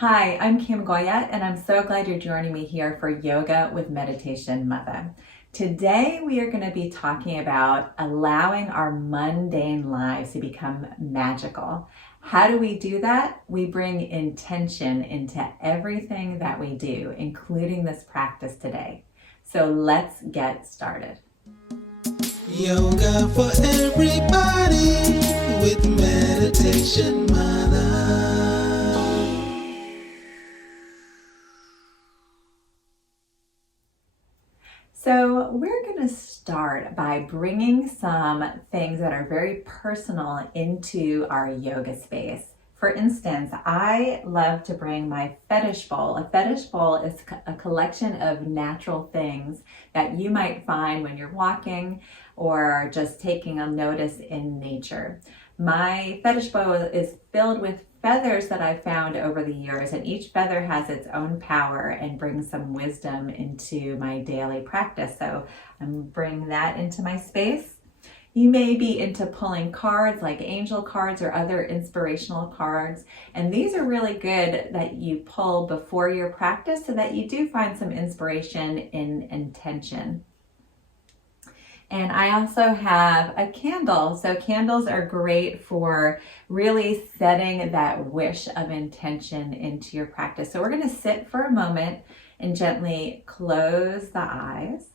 Hi, I'm Kim Goya, and I'm so glad you're joining me here for Yoga with Meditation Mutha. Today, we are going to be talking about allowing our mundane lives to become magical. How do we do that? We bring intention into everything that we do, including this practice today. So let's get started. Yoga for everybody with Meditation Mutha. So we're going to start by bringing some things that are very personal into our yoga space. For instance, I love to bring my fetish bowl. A fetish bowl is a collection of natural things that you might find when you're walking or just taking a notice in nature. My fetish bowl is filled with feathers that I've found over the years, and each feather has its own power and brings some wisdom into my daily practice. So I'm bringing that into my space. You may be into pulling cards like angel cards or other inspirational cards, and these are really good that you pull before your practice so that you do find some inspiration in intention. And I also have a candle. So candles are great for really setting that wish of intention into your practice. So we're going to sit for a moment and gently close the eyes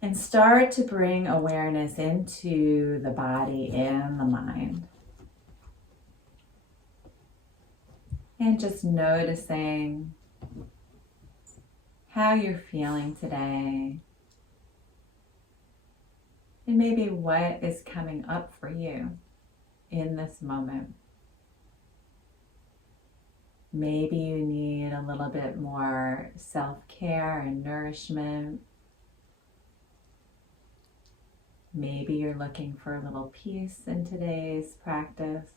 and start to bring awareness into the body and the mind. And just noticing how you're feeling today. And maybe what is coming up for you in this moment. Maybe you need a little bit more self-care and nourishment. Maybe you're looking for a little peace in today's practice.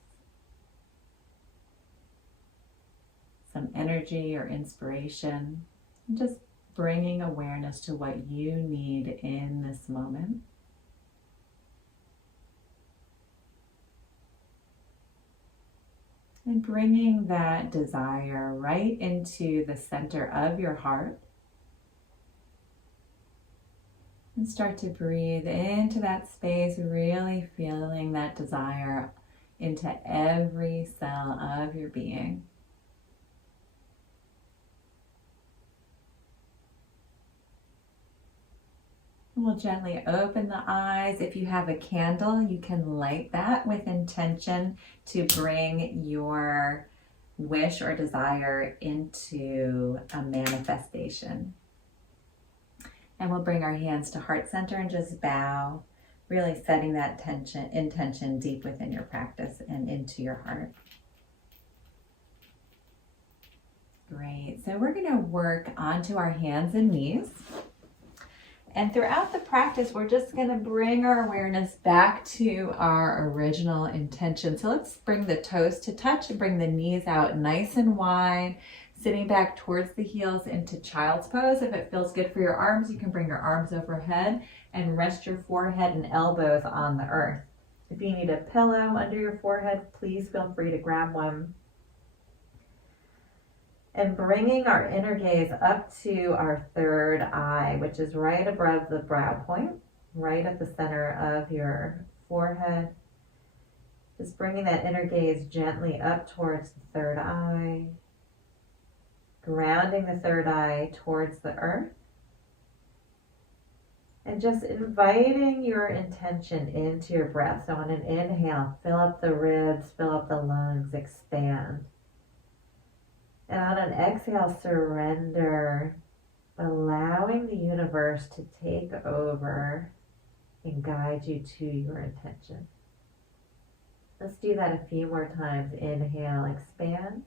Some energy or inspiration. And just bringing awareness to what you need in this moment. And bringing that desire right into the center of your heart. And start to breathe into that space, really feeling that desire into every cell of your being. And we'll gently open the eyes. If you have a candle, you can light that with intention to bring your wish or desire into a manifestation. And we'll bring our hands to heart center and just bow, really setting that intention deep within your practice and into your heart. Great. So we're going to work onto our hands and knees. And throughout the practice, we're just going to bring our awareness back to our original intention. So let's bring the toes to touch and bring the knees out nice and wide, sitting back towards the heels into child's pose. If it feels good for your arms, you can bring your arms overhead and rest your forehead and elbows on the earth. If you need a pillow under your forehead, please feel free to grab one. And bringing our inner gaze up to our third eye, which is right above the brow point, right at the center of your forehead. Just bringing that inner gaze gently up towards the third eye, grounding the third eye towards the earth, and just inviting your intention into your breath. So on an inhale, fill up the ribs, fill up the lungs, expand. And on an exhale, surrender, allowing the universe to take over and guide you to your intention. Let's do that a few more times. Inhale, expand.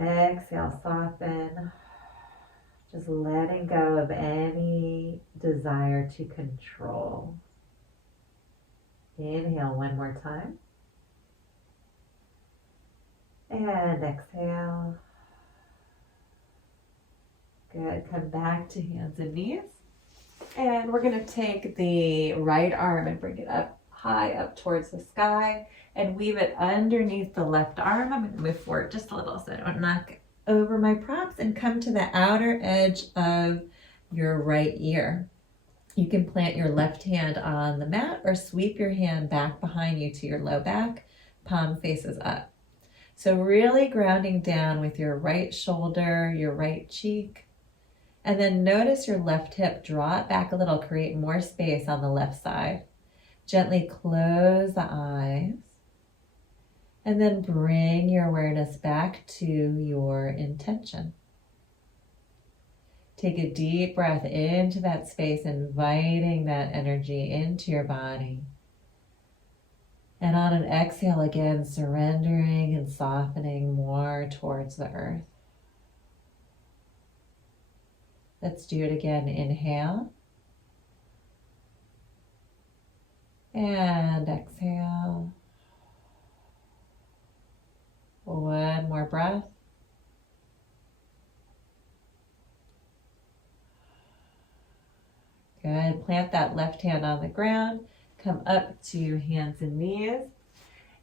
Exhale, soften. Just letting go of any desire to control. Inhale one more time. And exhale. Good. Come back to hands and knees. And we're going to take the right arm and bring it up high up towards the sky, and weave it underneath the left arm. I'm going to move forward just a little so I don't knock over my props, and come to the outer edge of your right ear. You can plant your left hand on the mat or sweep your hand back behind you to your low back, palm faces up. So really grounding down with your right shoulder, your right cheek, and then notice your left hip. Draw it back a little, create more space on the left side. Gently close the eyes, and then bring your awareness back to your intention. Take a deep breath into that space, inviting that energy into your body. And on an exhale again, surrendering and softening more towards the earth. Let's do it again. Inhale. And exhale. One more breath. Good. Plant that left hand on the ground. Come up to hands and knees.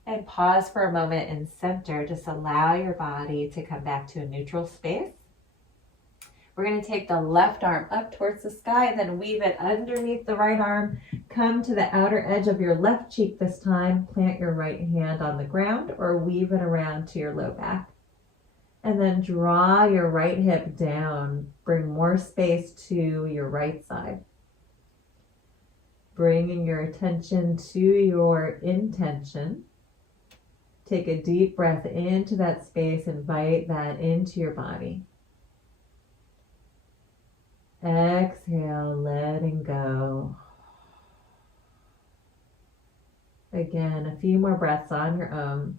And pause for a moment in center. Just allow your body to come back to a neutral space. We're going to take the left arm up towards the sky and then weave it underneath the right arm. Come to the outer edge of your left cheek this time. Plant your right hand on the ground or weave it around to your low back. And then draw your right hip down. Bring more space to your right side. Bringing your attention to your intention. Take a deep breath into that space. Invite that into your body. Exhale, letting go. Again, a few more breaths on your own.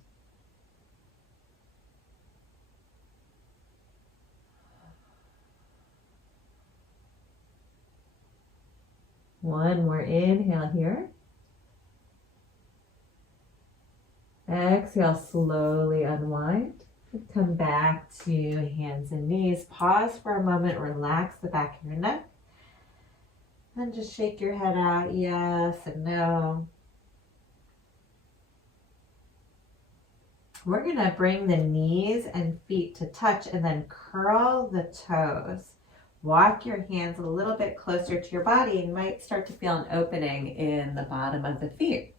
One more inhale here. Exhale, slowly unwind. Come back to hands and knees. Pause for a moment. Relax the back of your neck. And just shake your head out. Yes and no. We're going to bring the knees and feet to touch and then curl the toes. Walk your hands a little bit closer to your body. You might start to feel an opening in the bottom of the feet.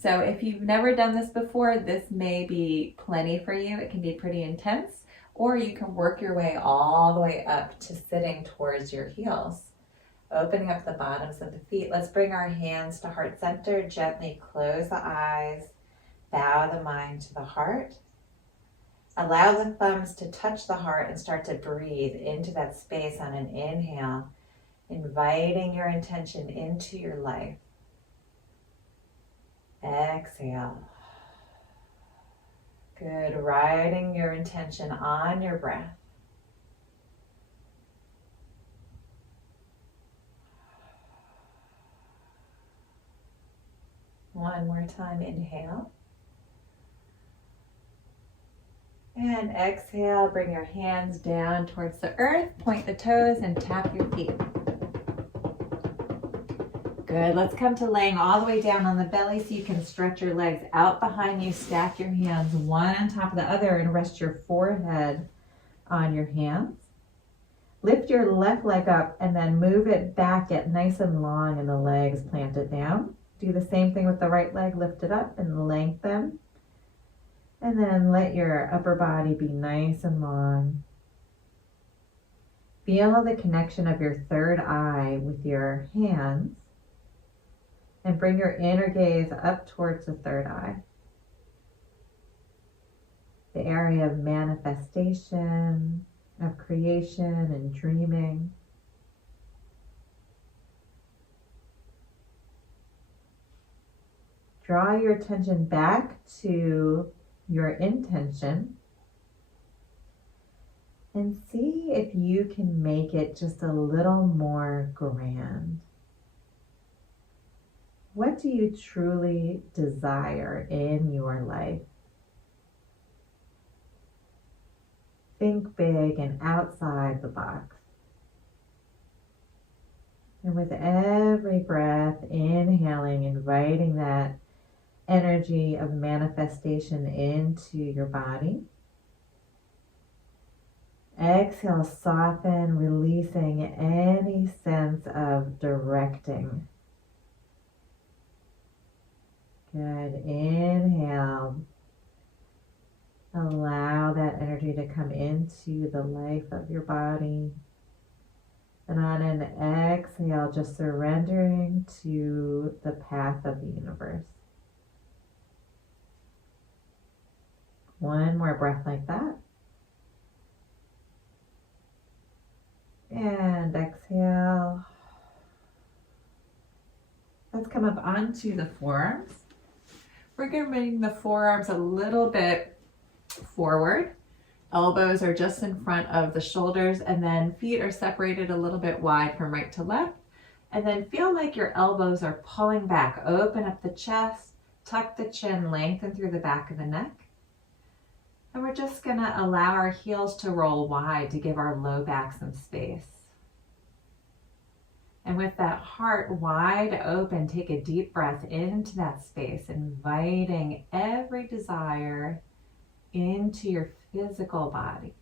So if you've never done this before, this may be plenty for you. It can be pretty intense, or you can work your way all the way up to sitting towards your heels. Opening up the bottoms of the feet. Let's bring our hands to heart center. Gently close the eyes. Bow the mind to the heart. Allow the thumbs to touch the heart and start to breathe into that space on an inhale, inviting your intention into your life. Exhale. Good. Riding your intention on your breath. One more time. Inhale. And exhale. Bring your hands down towards the earth. Point the toes and tap your feet. Good. Let's come to laying all the way down on the belly so you can stretch your legs out behind you. Stack your hands one on top of the other and rest your forehead on your hands. Lift your left leg up and then move it back. Get nice and long and the legs planted down. Do the same thing with the right leg. Lift it up and lengthen. And then let your upper body be nice and long. Feel the connection of your third eye with your hands. And bring your inner gaze up towards the third eye. The area of manifestation, of creation and dreaming. Draw your attention back to your intention and see if you can make it just a little more grand. What do you truly desire in your life? Think big and outside the box. And with every breath, inhaling, inviting that energy of manifestation into your body. Exhale, soften, releasing any sense of directing. Good. Inhale. Allow that energy to come into the life of your body. And on an exhale, just surrendering to the path of the universe. One more breath like that. And exhale. Let's come up onto the forearms. We're going to bring the forearms a little bit forward. Elbows are just in front of the shoulders, and then feet are separated a little bit wide from right to left. And then feel like your elbows are pulling back. Open up the chest, tuck the chin, lengthen through the back of the neck. And we're just going to allow our heels to roll wide to give our low back some space. And with that heart wide open, take a deep breath into that space, inviting every desire into your physical body.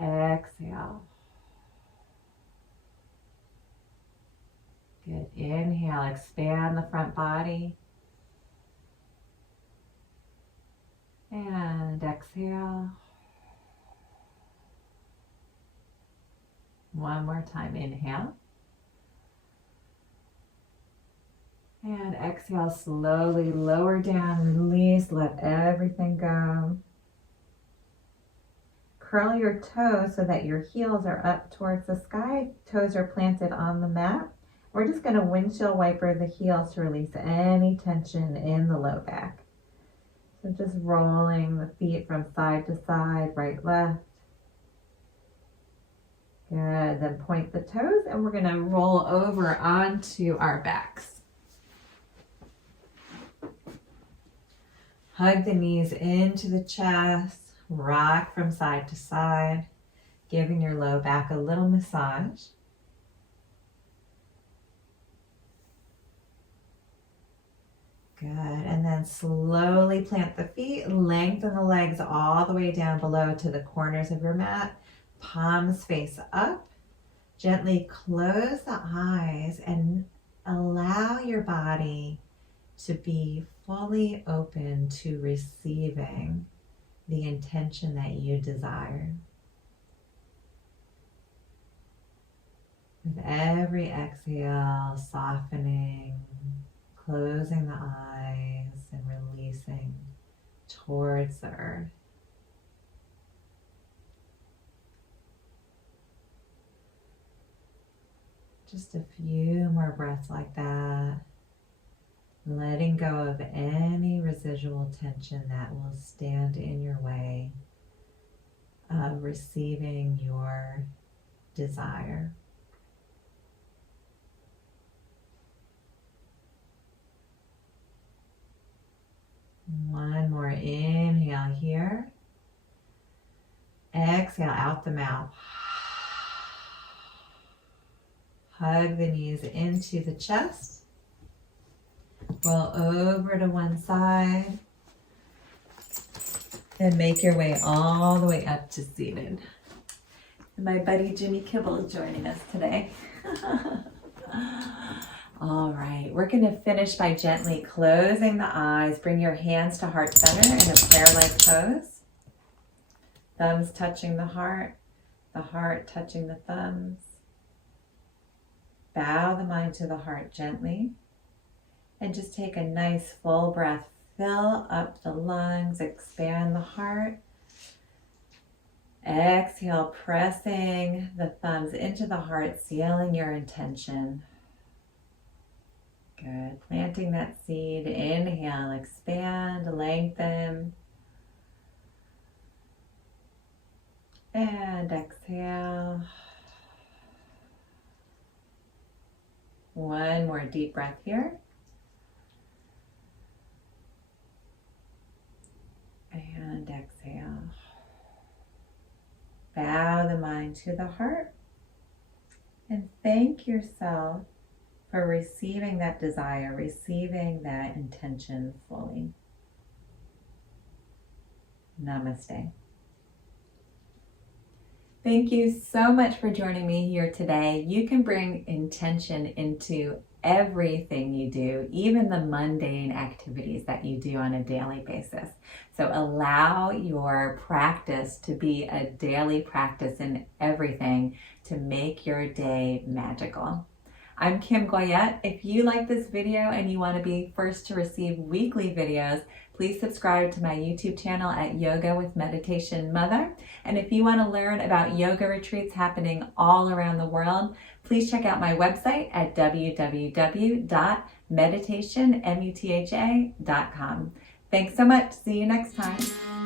Exhale. Good. Inhale, expand the front body. And exhale. One more time, inhale. And exhale, slowly lower down, release, let everything go. Curl your toes so that your heels are up towards the sky. Toes are planted on the mat. We're just going to windshield wiper the heels to release any tension in the low back. So just rolling the feet from side to side, right, left. Good, then point the toes and we're gonna roll over onto our backs. Hug the knees into the chest, rock from side to side, giving your low back a little massage. Good, and then slowly plant the feet, lengthen the legs all the way down below to the corners of your mat. Palms face up. Gently close the eyes and allow your body to be fully open to receiving the intention that you desire. With every exhale, softening, closing the eyes and releasing towards the earth. Just a few more breaths like that, letting go of any residual tension that will stand in your way of receiving your desire. One more inhale here. Exhale out the mouth. Hug the knees into the chest. Roll over to one side. And make your way all the way up to seated. And my buddy Jimmy Kibble is joining us today. All right, we're going to finish by gently closing the eyes. Bring your hands to heart center in a prayer-like pose. Thumbs touching the heart touching the thumbs. Bow the mind to the heart gently. And just take a nice full breath. Fill up the lungs, expand the heart. Exhale, pressing the thumbs into the heart, sealing your intention. Good. Planting that seed. Inhale, expand, lengthen. And exhale. One more deep breath here. And exhale. Bow the mind to the heart. And thank yourself for receiving that desire, receiving that intention fully. Namaste. Thank you so much for joining me here today. You can bring intention into everything you do, even the mundane activities that you do on a daily basis. So allow your practice to be a daily practice in everything to make your day magical. I'm Kim Goyette. If you like this video and you want to be first to receive weekly videos, please subscribe to my YouTube channel at Yoga with Meditation Mutha. And if you want to learn about yoga retreats happening all around the world, please check out my website at www.meditationmutha.com. Thanks so much. See you next time.